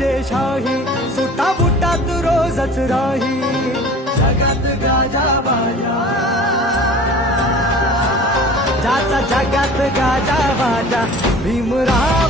राजेशाही सुटा बुटात रोजच राही जगात गाजा बाजा ज्याचा जगात गाजा बाजा भीमराव